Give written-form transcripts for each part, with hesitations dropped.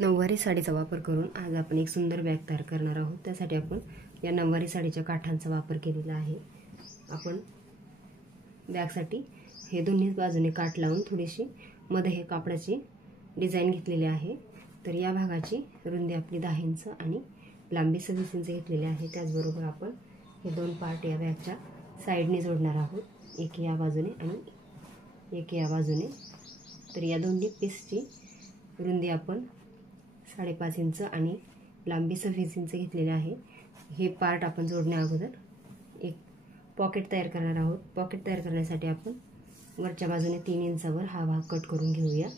नऊवारी साडीचा वापर करून आज आपण एक सुंदर बॅग तयार करणार आहोत। त्यासाठी आपण या नऊवारी साडीच्या काठांचा वापर केलेला आहे। आपण बॅगसाठी हे दोन्ही बाजूने काठ लावून थोडीशी मध्ये हे कापडाची डिझाइन घेतलेली आहे। तर या भागाची रुंदी आपली 10 इंच आणि लांबी 26 इंच घेतलेली आहे। त्याचबरोबर आपण हे दोन पार्ट या बॅगच्या साइडने जोडणार आहोत, एक या बाजूने आणि एक या बाजूने। तर या दोन्ही पीसची रुंदी आपण 5.5 इंच आणि लांबी 26 इंच घेतलेली आहे। हे पार्ट आपण जोडण्या अगोदर एक पॉकेट तयार करणार आहोत। पॉकेट तयार करण्यासाठी आपण वरच्या बाजूने 3 इंचावर हा भाग कट करून घेऊया।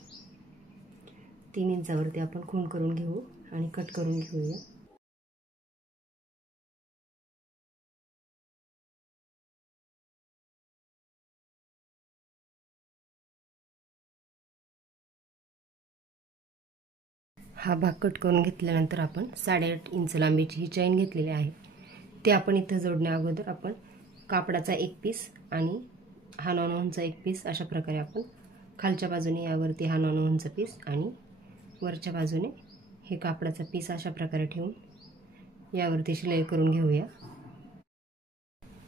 3 इंचावरती आपण खूण करून घेऊ आणि कट करून घेऊया। हा भाग कट करून घेतल्यानंतर आपण 8.5 इंच लांबीची ही चैन घेतलेली आहे। ते आपण इथे जोडण्या अगोदर आपण कापडाचा एक पीस आणि हा नॉनवनचा एक पीस अशा प्रकारे आपण खालच्या बाजूने यावरती हा नॉनवनचा पीस आणि वरच्या बाजूने हे कापडाचा पीस अशा प्रकारे ठेवून यावरती शिलाई करून घेऊया।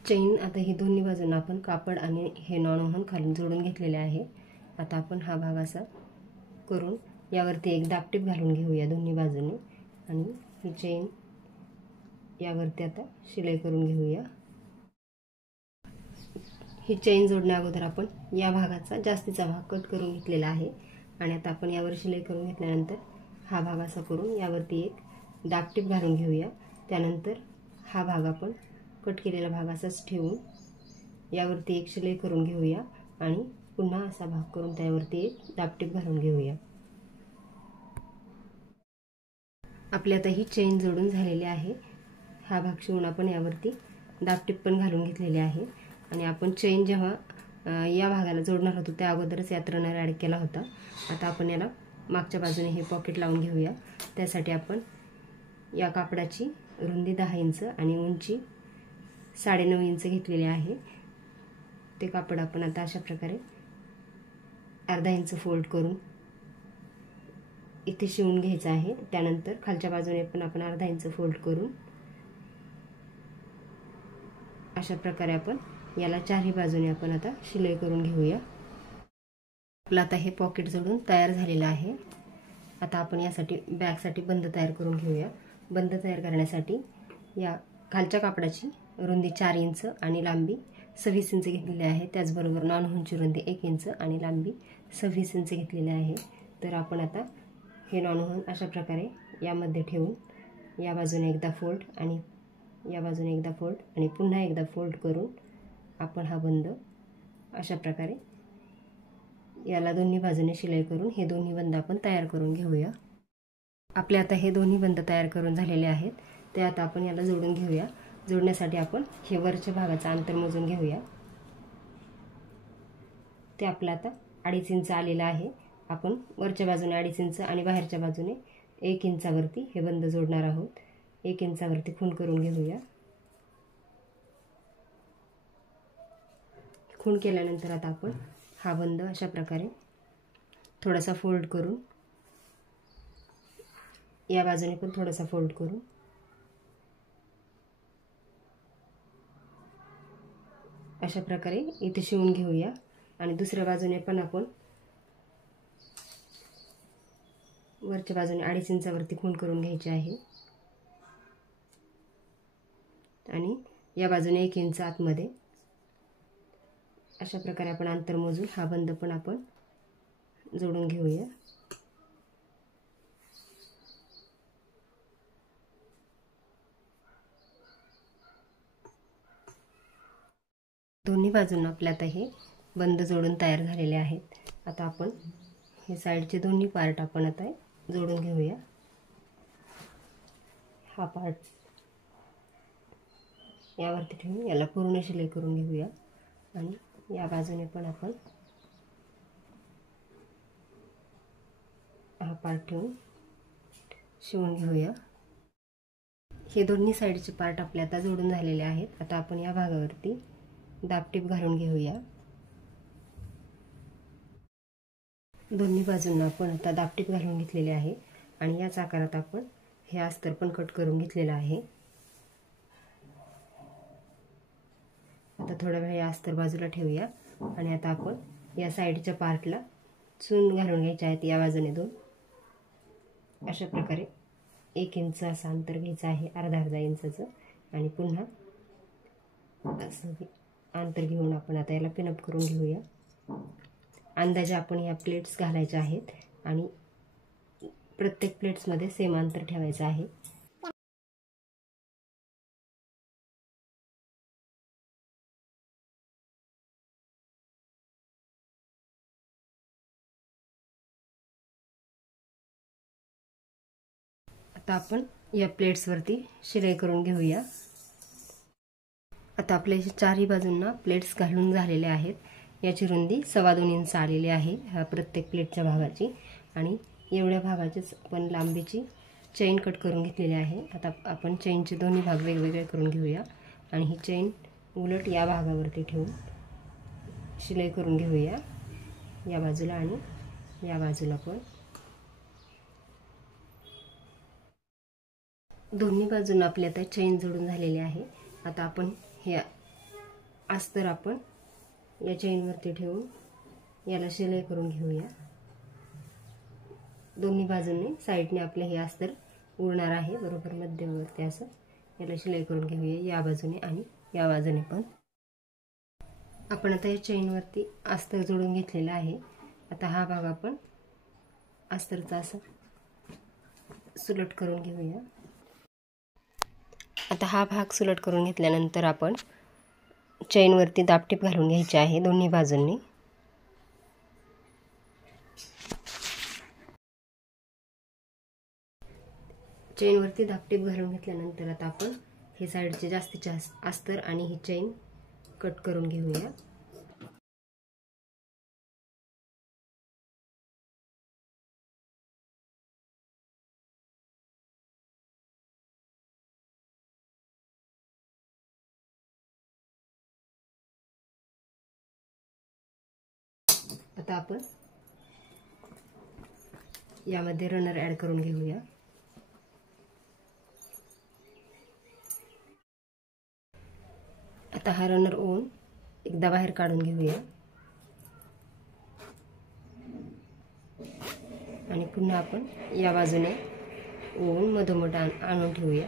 चैन आता ही दोन्ही बाजूंना आपण कापड आणि हे नॉनवन खालून जोडून घेतलेले आहे। आता आपण हा भाग असा करून यावरती एक दाबटीप घालून घेऊया दोन्ही बाजूने आणि ही चैन यावरती आता शिलाई करून घेऊया। ही चैन जोडण्या अगोदर आपण या भागाचा जास्तीचा भाग कट करून घेतलेला आहे आणि आता आपण यावर शिलाई करून घेतल्यानंतर हा भाग असा करून यावरती एक दाबटीप घालून घेऊया। त्यानंतर हा भाग आपण कट केलेला भाग असाच ठेवून यावरती एक शिलाई करून घेऊया आणि पुन्हा असा भाग करून त्यावरती एक दाबटीप घालून घेऊया। आपली आता ही चैन जोडून झालेली आहे। हा भाग शिवून आपण यावरती दाबटीप पण घालून घेतलेली आहे आणि आपण चैन जेव्हा या भागाला जोडणार होतो त्या अगोदरच यात रनर ॲड केला होता। आता आपण याला मागच्या बाजूने हे पॉकेट लावून घेऊया। त्यासाठी आपण या कापडाची रुंदी 10 इंच आणि उंची 9.5 इंच घेतलेली आहे। ते कापड आपण आता अशा प्रकारे अर्धा इंच फोल्ड करून इथे शिवून घ्यायचं आहे। त्यानंतर खालच्या बाजूने पण आपण अर्धा इंच फोल्ड करून अशा प्रकारे आपण याला चारही बाजूने आपण आता शिलाई करून घेऊया। आपलं आता हे पॉकेट जोडून तयार झालेलं आहे। आता आपण यासाठी बॅगसाठी बंद तयार करून घेऊया। बंद तयार करण्यासाठी या खालच्या कापडाची रुंदी 4 इंच आणि लांबी 26 इंच घेतलेली आहे। त्याचबरोबर नॉनवनची रुंदी 1 इंच आणि लांबी 26 इंच घेतलेली आहे। तर आपण आता हे नॉनवन अशा प्रकारे यामध्ये ठेवून या बाजूने एकदा फोल्ड आणि या बाजूने एकदा फोल्ड आणि पुन्हा एकदा फोल्ड करून आपण हा बंद अशा प्रकारे याला दोन्ही बाजूने शिलाई करून हे दोन्ही बंद आपण तयार करून घेऊया। आपले आता हे दोन्ही बंद तयार करून झालेले आहेत। ते आता आपण याला जोडून घेऊया। जोडण्यासाठी आपण हे वरच्या भागाचं अंतर मोजून घेऊया। ते आपलं आता 2.5 इंच आलेलं आहे। आपण वरच्या बाजूने 2.5 इंच आणि बाहेरच्या बाजूने 1 इंचावरती हे बंद जोडणार आहोत। 1 इंचावरती खूण करून घेऊया। खूण केल्यानंतर आता आपण हा बंद अशा प्रकारे थोडासा फोल्ड करून या बाजूने पण थोडासा फोल्ड करून अशा प्रकारे इथे शिवून घेऊया आणि दुसऱ्या बाजूने पण आपण वरच्या बाजूने 2.5 इंचावरती खूण करून घ्यायची आहे आणि या बाजूने 1 इंच आतमध्ये अशा प्रकारे आपण अंतर मोजून हा बंद पण आपण जोडून घेऊया। दोन्ही बाजूंना आपल्या आता हे बंद जोडून तयार झालेले आहेत। आता आपण हे साइडचे दोन्ही पार्ट आपण आता जोडून घेऊया। हा पार्ट यावरती ठेवून याला पूर्ण शिलाई करून घेऊया आणि या बाजूने पण आपण हा पार्ट ठेवून शिवून घेऊया। हे दोन्ही साइडचे पार्ट आपले आता जोडून झालेले आहेत। आता आपण या भागावरती दाबटीप घालून घेऊया। दोन्ही बाजूंना आपण आता दाबटीप घालून घेतलेले आहे। आणि याच आकारात आपण हे अस्तर पण कट करून घेतलेलं आहे। आता थोडा वेळ हे अस्तर बाजूला ठेवूया आणि आता आपण या साईडच्या पार्टला चून घालून घ्यायचे आहेत। या बाजूने 2 अशा प्रकारे 1 इंच असं अंतर घ्यायचं आहे, अर्धा इंचाचं, आणि पुन्हा असं अंतर घेऊन आपण आता याला पिनअप करून घेऊया। अंदाजे आपण या प्लेट्स घालायच्या आहेत आणि प्रत्येक प्लेट्समध्ये सेम अंतर ठेवायचं आहे। आता आपण या प्लेट्सवरती शिलाई करून घेऊया। आता आपल्या चारही बाजूंना प्लेट्स घालून झालेले आहेत। याची रुंदी 2.25 इंच आलेली आहे ह्या प्रत्येक प्लेटच्या भागाची, आणि एवढ्या भागाचीच आपण लांबीची चेन कट करून घेतलेली आहे। आता आपण चेनचे दोन्ही भाग वेगवेगळे करून घेऊया आणि ही चेन उलट या भागावरती ठेवून शिलाई करून घेऊया, या बाजूला आणि या बाजूला पण। दोन्ही बाजूंना आपली आता चेन जोडून झालेली आहे। आता आपण हे अस्तर आपण या चेनवरती ठेवून याला शिलाई करून घेऊया। दोन्ही बाजूंनी साईडने आपले हे अस्तर उडणार आहे, बरोबर मध्यवर्ती असं याला शिलाई करून घेऊया, या बाजूने आणि या बाजूने पण। आपण आता या चेनवरती अस्तर जोडून घेतलेला आहे। आता हा भाग आपण अस्तरचा असं सुलट करून घेऊया। आता हा भाग सुलट करून घेतल्यानंतर आपण चेनवरती दाबटीप घालून घ्यायची आहे दोन्ही बाजूंनी। चेनवरती दाबटीप घालून घेतल्यानंतर आता आपण हे साईडचे जास्तीचे अस्तर आणि ही चेन कट करून घेऊया। आता आपण यामध्ये रनर ॲड करून घेऊया। आता हा रनर ओवून एकदा बाहेर काढून घेऊया आणि पुन्हा आपण या बाजूने ओवून मधोमध आणून ठेवूया।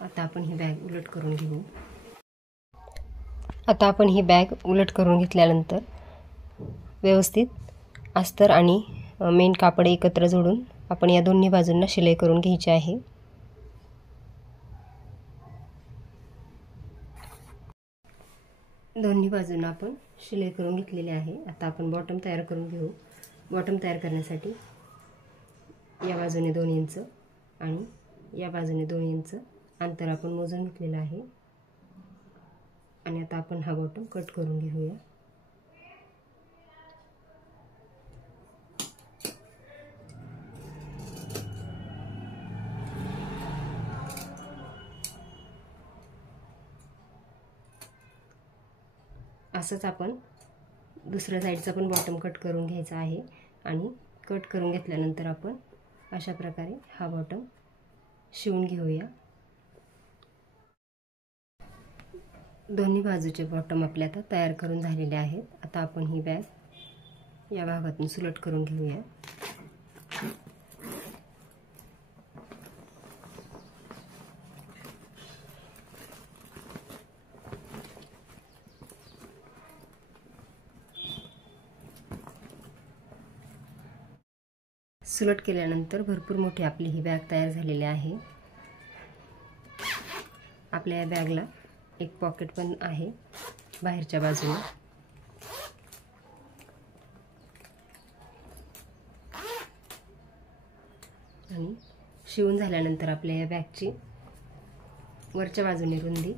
आता आपण ही बॅग उलट करून घेऊ। आता आपण ही बॅग उलट करून घेतल्यानंतर व्यवस्थित अस्तर आणि मेन कापड एकत्र जोडून आपण या दोन्ही बाजूंना शिलाई करून घ्यायची आहे। दोन्ही बाजूंना आपण शिलाई करून घेतलेली आहे। आता आपण बॉटम तयार करून घेऊ। बॉटम तयार करण्यासाठी या बाजूने 2 इंच आणि या बाजूने 2 इंच अंतर आपण मोजून घेतलेलं आहे आणि आता आपण हा बॉटम कट करून घेऊया। असंच आपण दुसऱ्या साईडचा पण बॉटम कट करून घ्यायचा आहे आणि कट करून घेतल्यानंतर आपण अशा प्रकारे हा बॉटम शिवून घेऊया। दोन्ही बाजूचे बॉटम आपले आता तयार करून झालेले आहेत। आता आपण ही बॅग या भागातून सुलट करून घेऊया। सुलट केल्यानंतर भरपूर मोठी आपली ही बॅग तयार झालेली आहे। आपल्या या बॅगला एक पॉकेट पण आहे बाहेरच्या बाजूने। आणि शिवून झाल्यानंतर आपल्या या बॅगची वरच्या बाजूने रुंदी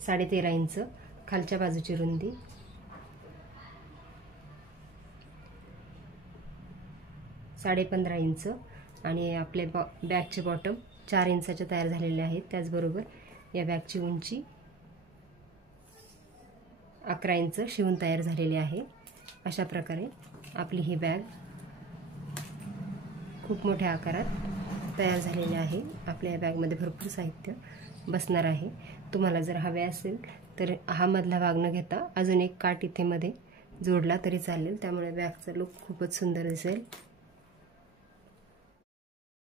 13.5 इंच, खालच्या बाजूची रुंदी 15.5 इंच आणि आपले बॅगचे बॉटम 4 इंचाचे तयार झालेले आहेत। त्याचबरोबर या बॅगची उंची 11 इंच शिवून तयार झालेली आहे। अशा प्रकारे आपली ही बॅग खूप मोठ्या आकारात तयार झालेली आहे। आपल्या या बॅगमध्ये भरपूर साहित्य बसणार आहे। तुम्हाला जर हवे असेल तर हा मधला भाग न घेता अजून एक काठ इथे मध्ये जोडला तरी चालेल, त्यामुळे बॅगचा लुक खूपच सुंदर दिसेल।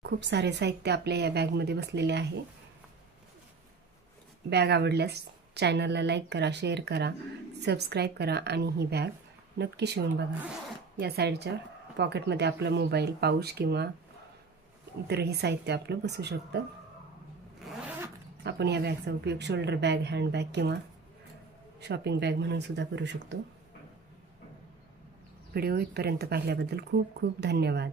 खूप सारे साहित्य आपल्या या बॅगमध्ये बसलेले आहे। बॅग आवडल्यास चॅनलला लाईक करा, शेअर करा, सबस्क्राईब करा आणि ही बॅग नक्की शिवून बघा। या साईडच्या पॉकेटमध्ये आपला मोबाईल, पाऊच किंवा इतरही साहित्य आपलं बसू शकतं। आपण या बॅगचा उपयोग शोल्डर बॅग, हँडबॅग किंवा शॉपिंग बॅग म्हणून सुद्धा करू शकतो। व्हिडिओ इथपर्यंत पाहिल्याबद्दल खूप खूप धन्यवाद।